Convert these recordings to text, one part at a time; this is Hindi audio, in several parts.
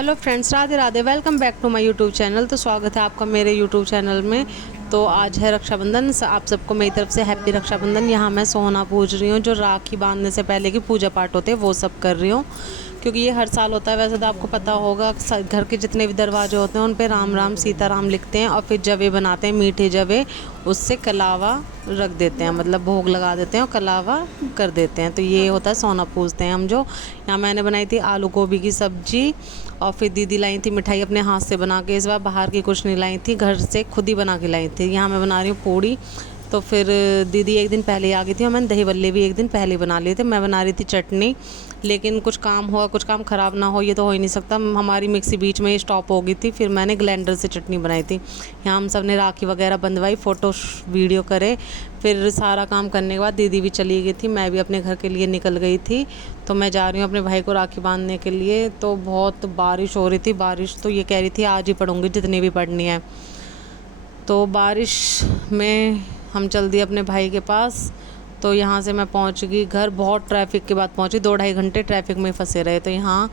Hello friends, Radhe Radhe. Welcome back to my YouTube channel. तो स्वागत है आपका मेरे यूट्यूब चैनल में। तो आज है रक्षाबंधन। आप सबको मेरी तरफ से हैप्पी रक्षाबंधन। यहाँ मैं सोना पूज रही हूँ, जो राखी बांधने से पहले की पूजा पाठ होते हैं वो सब कर रही हूँ, क्योंकि ये हर साल होता है। वैसे तो आपको पता होगा, घर के जितने भी दरवाजे होते हैं उन पे राम राम सीता राम लिखते हैं, और फिर जवे बनाते हैं, मीठे जवे, उससे कलावा रख देते हैं, मतलब भोग लगा देते हैं और कलावा कर देते हैं। तो ये होता है सोना पूजते हैं हम। जो यहाँ मैंने बनाई थी आलू गोभी की सब्जी, और फिर दीदी लाई थी मिठाई अपने हाथ से बना के। इस बार बाहर की कुछ नहीं लाई थी, घर से खुद ही बना के लाई थी। यहाँ मैं बना रही हूँ पूड़ी। तो फिर दीदी एक दिन पहले आ गई थी, और मैंने दही बल्ले भी एक दिन पहले बना लिए थे। मैं बना रही थी चटनी, लेकिन कुछ काम हुआ, कुछ काम ख़राब ना हो ये तो हो ही नहीं सकता। हमारी मिक्सी बीच में ही स्टॉप हो गई थी, फिर मैंने ग्राइंडर से चटनी बनाई थी। यहाँ हम सब ने राखी वगैरह बंधवाई, फ़ोटो वीडियो करे। फिर सारा काम करने के बाद दीदी भी चली गई थी, मैं भी अपने घर के लिए निकल गई थी। तो मैं जा रही हूँ अपने भाई को राखी बांधने के लिए। तो बहुत बारिश हो रही थी। बारिश तो ये कह रही थी आज ही पढ़ूँगी, जितनी भी पढ़नी है। तो बारिश में हम चल दिए अपने भाई के पास। तो यहाँ से मैं पहुँच गई घर, बहुत ट्रैफिक के बाद पहुँची, 2-2.5 घंटे ट्रैफिक में फंसे रहे। तो यहाँ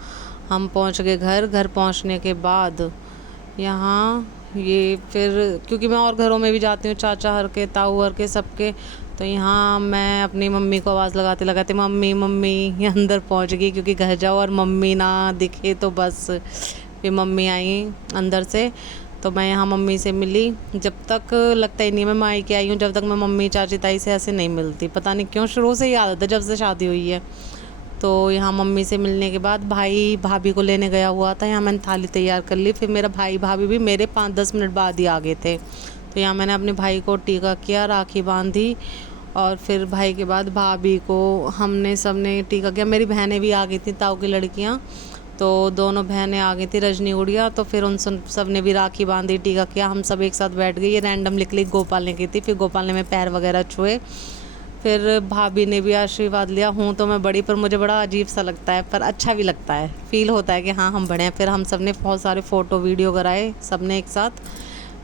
हम पहुँच गए घर पहुँचने के बाद यहाँ ये फिर, क्योंकि मैं और घरों में भी जाती हूँ, चाचा हर के, ताऊ हर के, सबके। तो यहाँ मैं अपनी मम्मी को आवाज़ लगाते लगाते मम्मी मम्मी ये अंदर पहुँच गई, क्योंकि घर जाओ और मम्मी ना दिखे तो बस। फिर मम्मी आई अंदर से, तो मैं यहाँ मम्मी से मिली। जब तक लगता ही नहीं मैं मायके आई हूँ, जब तक मैं मम्मी चाची ताई से ऐसे नहीं मिलती। पता नहीं क्यों, शुरू से ही आदत है जब से शादी हुई है। तो यहाँ मम्मी से मिलने के बाद भाई भाभी को लेने गया हुआ था, यहाँ मैंने थाली तैयार कर ली। फिर मेरा भाई भाभी भी मेरे 5-10 मिनट बाद ही आ गए थे। तो यहाँ मैंने अपने भाई को टीका किया, राखी बांधी, और फिर भाई के बाद भाभी को हमने सबने टीका किया। मेरी बहनें भी आ गई थी, ताऊ की लड़कियाँ। तो दोनों बहनें आ गई थी, रजनी गुड़िया। तो फिर उन सब ने भी राखी बांधी, टीका किया, हम सब एक साथ बैठ गए। ये रैंडम लिख ली गोपाल ने की थी, फिर गोपाल ने में पैर वगैरह छुए। फिर भाभी ने भी आशीर्वाद लिया। हूँ तो मैं बड़ी, पर मुझे बड़ा अजीब सा लगता है, पर अच्छा भी लगता है, फील होता है कि हाँ हम बड़े हैं। फिर हम सब ने बहुत सारे फ़ोटो वीडियो कराए सब ने एक साथ।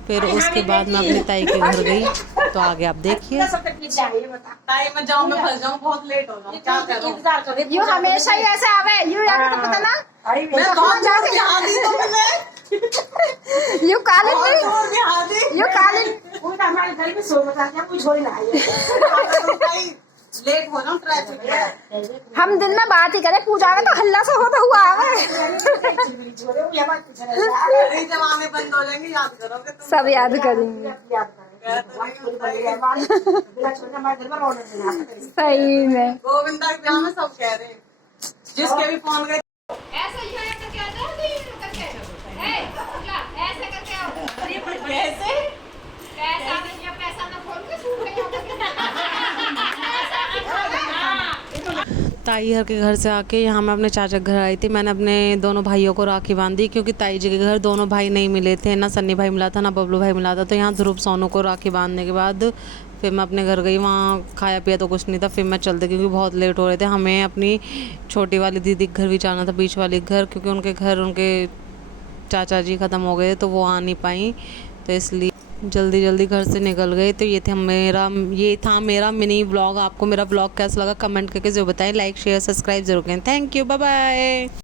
फिर उसके बाद मैं अपनी ताई के घर गई। तो आगे आप देखिए। ताई मैं जाऊँ, मैं फंस जाऊँ, बहुत लेट हो जाऊँ, क्या करूँ? यू हमेशा ही ऐसे आवे, यू यार तो पता ना, मैं कहाँ जाके यहाँ दी तो मैंने यू कालिंग बहुत मी, दूर के यहाँ दी। यू कालिंग। वो तो हमारे घर में सो बता दिया, कुछ हो ही ना है। लेट हो जाऊँ ट्रैफिक में। हम दिन में बात ही करें, पूजा में तो हल्ला से होता हुआ आवे। अरे जमाने बंद हो जाएंगे, याद करोगे तुम? सब याद करेंगे। सही में गोविंदा के ब्याह में सब कह रहे हैं, जिसके भी फोन गए ऐसा ही है करके आ जाओ, तो करके ए पूजा ऐसे करके आओ। कैसे पैसा नहीं, पैसा ना खोल के सूट ले आओ। ताई हर के घर से आके यहाँ मैं अपने चाचा के घर आई थी। मैंने अपने दोनों भाइयों को राखी बांधी, क्योंकि ताई जी के घर दोनों भाई नहीं मिले थे, ना सन्नी भाई मिला था ना बबलू भाई मिला था। तो यहाँ ध्रुव सोनू को राखी बांधने के बाद फिर मैं अपने घर गई। वहाँ खाया पिया तो कुछ नहीं था, फिर मैं चलते, क्योंकि बहुत लेट हो रहे थे। हमें अपनी छोटी वाली दीदी के घर भी जाना था, बीच वाली घर, क्योंकि उनके चाचा जी ख़त्म हो गए तो वो आ नहीं पाई। तो इसलिए जल्दी जल्दी घर से निकल गए। तो ये था मेरा मिनी व्लॉग। आपको मेरा व्लॉग कैसा लगा कमेंट करके ज़रूर बताएं। लाइक शेयर सब्सक्राइब जरूर करें। Thank you, bye bye.